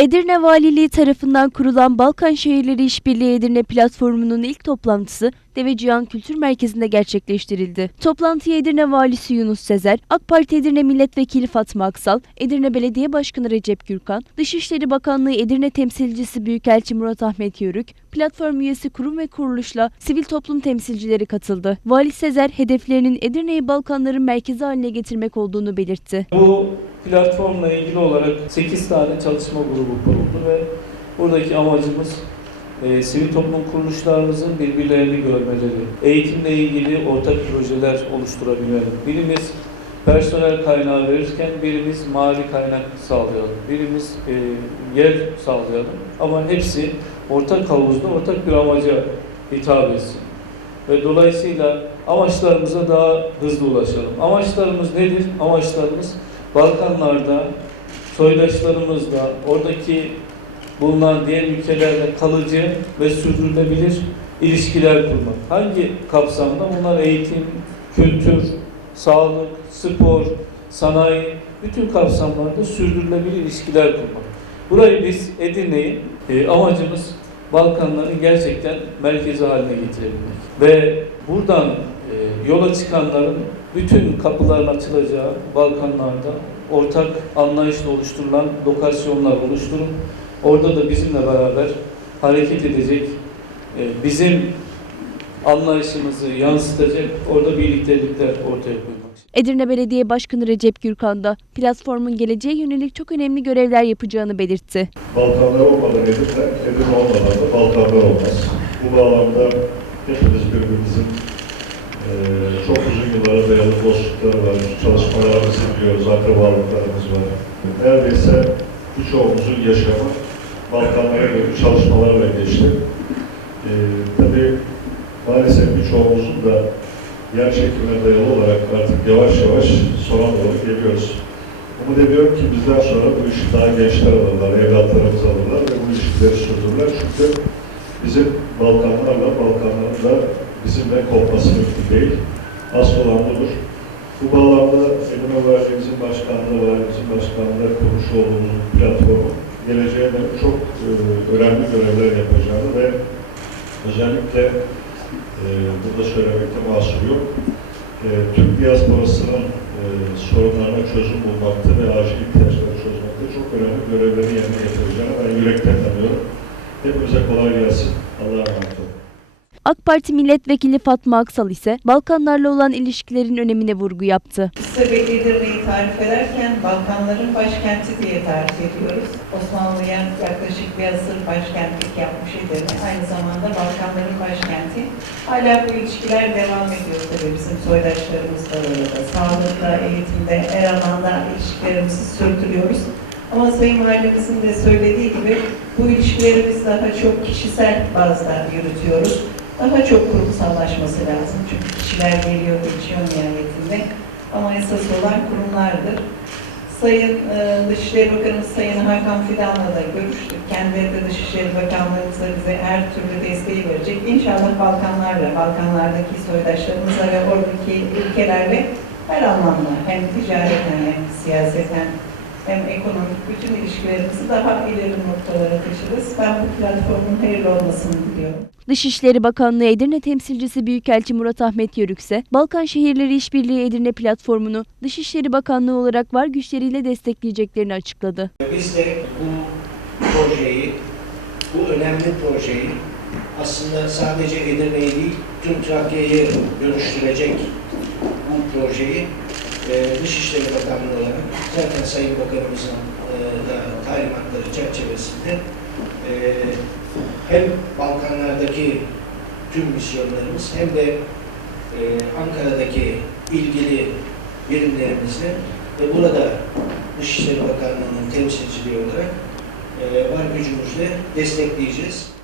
Edirne Valiliği tarafından kurulan Balkan Şehirleri İşbirliği Edirne platformunun ilk toplantısı Devecihan Kültür Merkezi'nde gerçekleştirildi. Toplantıya Edirne Valisi Yunus Sezer, AK Parti Edirne Milletvekili Fatma Aksal, Edirne Belediye Başkanı Recep Gürkan, Dışişleri Bakanlığı Edirne Temsilcisi Büyükelçi Murat Ahmet Yörük, platform üyesi kurum ve kuruluşla sivil toplum temsilcileri katıldı. Vali Sezer, hedeflerinin Edirne'yi Balkanların merkezi haline getirmek olduğunu belirtti. Bu platformla ilgili olarak 8 tane çalışma grubu kuruldu ve buradaki amacımız e, sivil toplum kuruluşlarımızın birbirlerini görmeleri, eğitimle ilgili ortak projeler oluşturabilmeleri. Birimiz personel kaynağı verirken birimiz mali kaynak sağlayalım, birimiz e, yer sağlayalım. Ama hepsi ortak havuzda ortak bir amaca hitap etsin. Ve dolayısıyla amaçlarımıza daha hızlı ulaşalım. Amaçlarımız nedir? Amaçlarımız Balkanlarda soydaşlarımızla, oradaki bulunan diğer ülkelerle kalıcı ve sürdürülebilir ilişkiler kurmak. Hangi kapsamda? Bunlar eğitim, kültür, sağlık, spor, sanayi, bütün kapsamlarda sürdürülebilir ilişkiler kurmak. Burayı biz Edirne'yi e, amacımız Balkanların gerçekten merkezi haline getirebilmek. Ve buradan e, yola çıkanların bütün kapıların açılacağı Balkanlarda ortak anlayışla oluşturulan lokasyonlar oluşturun. Orada da bizimle beraber hareket edecek, e, bizim anlayışımızı yansıtacak orada birliktelikler ortaya koymak. Edirne Belediye Başkanı Recep Gürkan da platformun geleceğe yönelik çok önemli görevler yapacağını belirtti. Balkanlar olmadan Edirne, Edirne olmadan da Balkanlar olmaz. Bu bağlamda hepimiz birbirimizin eee çok uzun yıllara dayalı dostlukları var, çalışmalarımızı biliyoruz, akrabalıklarımız var. Neredeyse birçoğumuzun yaşamı Balkanlara dönük çalışmalarla geçti. Eee tabii maalesef birçoğumuzun da yer çekimine dayalı olarak artık yavaş yavaş sona doğru geliyoruz. Umut ediyorum ki bizden sonra bu işi daha gençler alırlar, evlatlarımız alırlar ve bu ilişkileri sürdürürler. Çünkü bizim Balkanlarla, Balkanların da bizimle kopması mümkün değil. Asıl olan budur. Bu bağlamda Emin Öğrencimizin başkanlığı, valimizin başkanlığı kurmuş olduğumuz platformun geleceğe dönük çok e, önemli görevler yapacağını ve özellikle e, burada söylemekte mahsur yok. E, Türk diasporasının e, sorunlarına çözüm bulmakta ve acil ihtiyaçları çözmekte çok önemli görevleri yerine getireceğine ben yürekten inanıyorum. Hepimize kolay gelsin. Allah'a emanet olun. AK Parti Milletvekili Fatma Aksal ise Balkanlarla olan ilişkilerin önemine vurgu yaptı. Kısa ve Edirne'yi tarif ederken Balkanların başkenti diye tarif ediyoruz. Osmanlı'ya yaklaşık bir asır başkentlik yapmış Edirne. Aynı zamanda Balkanların başkenti. Hala bu ilişkiler devam ediyor tabii bizim soydaşlarımızla orada. Sağlıkta, eğitimde, her alanda ilişkilerimizi sürdürüyoruz. Ama Sayın Valimizin de söylediği gibi bu ilişkilerimiz daha çok kişisel bazda yürütüyoruz. Daha çok kurumsallaşması lazım. Çünkü kişiler geliyor geçiyor nihayetinde. Ama esas olan kurumlardır. Sayın e, Dışişleri Bakanımız Sayın Hakan Fidan'la da görüştük. Kendileri de Dışişleri Bakanlığımıza bize her türlü desteği verecek. İnşallah Balkanlarla, Balkanlardaki soydaşlarımızla ve oradaki ülkelerle her anlamda hem ticareten hem siyaseten hem ekonomik bütün ilişkilerimizi daha ileri noktalara taşırız. Ben bu platformun hayırlı olmasını diliyorum. Dışişleri Bakanlığı Edirne temsilcisi Büyükelçi Murat Ahmet Yörük ise Balkan Şehirleri İşbirliği Edirne platformunu Dışişleri Bakanlığı olarak var güçleriyle destekleyeceklerini açıkladı. Biz de bu projeyi, bu önemli projeyi aslında sadece Edirne'yi değil, tüm Trakya'yı dönüştürecek bu projeyi e, Dışişleri Bakanlığı zaten Sayın Bakanımızın e, da talimatları çerçevesinde e, hem Balkanlardaki tüm misyonlarımız hem de e, Ankara'daki ilgili birimlerimizle ve burada Dışişleri Bakanlığı'nın temsilciliği olarak e, var gücümüzle destekleyeceğiz.